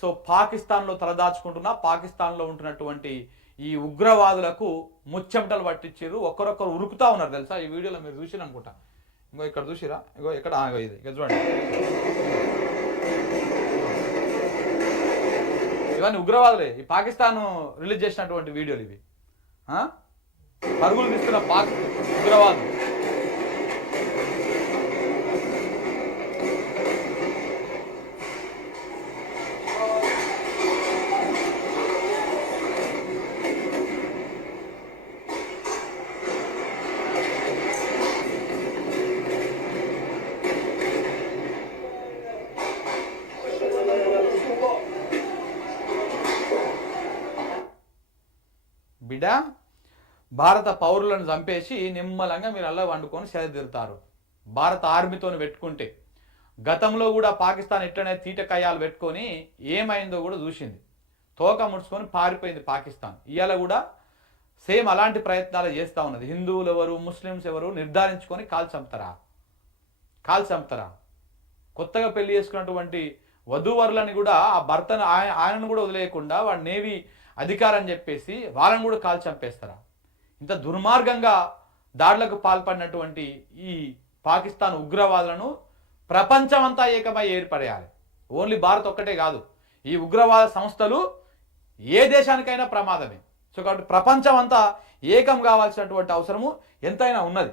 So పాకిస్తాన్లో తలదాచుకుంటున్న పాకిస్తాన్లో ఉంటున్నటువంటి ఈ ఉగ్రవాదులకు ముచ్చెమటలు పట్టించారు. ఒక్కరొక్కరు ఉరుకుతా ఉన్నారు తెలుసా. ఈ వీడియోలో మీరు చూసిరు అనుకుంటా. ఇంకో ఇక్కడ చూసిరా, ఇంకో ఇక్కడ ఇది ఇక్కడ చూడండి. ఇవన్నీ ఉగ్రవాదులే. ఈ పాకిస్తాన్ రిలీజ్ చేసినటువంటి వీడియోలు ఇవి. పరుగులు తీస్తున్న ఉగ్రవాదులు. బిడ్డ, భారత పౌరులను చంపేసి నిమ్మలంగా మీరు అలా వండుకొని సెలదిరుతారు. భారత ఆర్మీతో పెట్టుకుంటే గతంలో కూడా పాకిస్తాన్ ఇట్లనే తీటకయ్యాలు పెట్టుకొని ఏమైందో కూడా చూసింది. తోక ముడుచుకొని పారిపోయింది పాకిస్తాన్. ఇవాళ కూడా సేమ్ అలాంటి ప్రయత్నాలు చేస్తూ ఉన్నది. హిందువులు ఎవరు, ముస్లిమ్స్ ఎవరు నిర్ధారించుకొని కాల్ చంపుతారా. కొత్తగా పెళ్లి చేసుకున్నటువంటి వధూవరులని కూడా ఆ భర్తను ఆయనను కూడా వదిలేయకుండా వాడు నేవీ అధికారం చెప్పేసి వాళ్ళని కూడా కాల్ చంపేస్తారా? ఇంత దుర్మార్గంగా దాడులకు పాల్పడినటువంటి ఈ పాకిస్తాన్ ఉగ్రవాదులను ప్రపంచమంతా ఏకమై ఏర్పడేయాలి. ఓన్లీ భారత్ ఒక్కటే కాదు, ఈ ఉగ్రవాద సంస్థలు ఏ దేశానికైనా ప్రమాదమే. సో కాబట్టి ప్రపంచం అంతా ఏకం కావాల్సినటువంటి అవసరము ఎంతైనా ఉన్నది.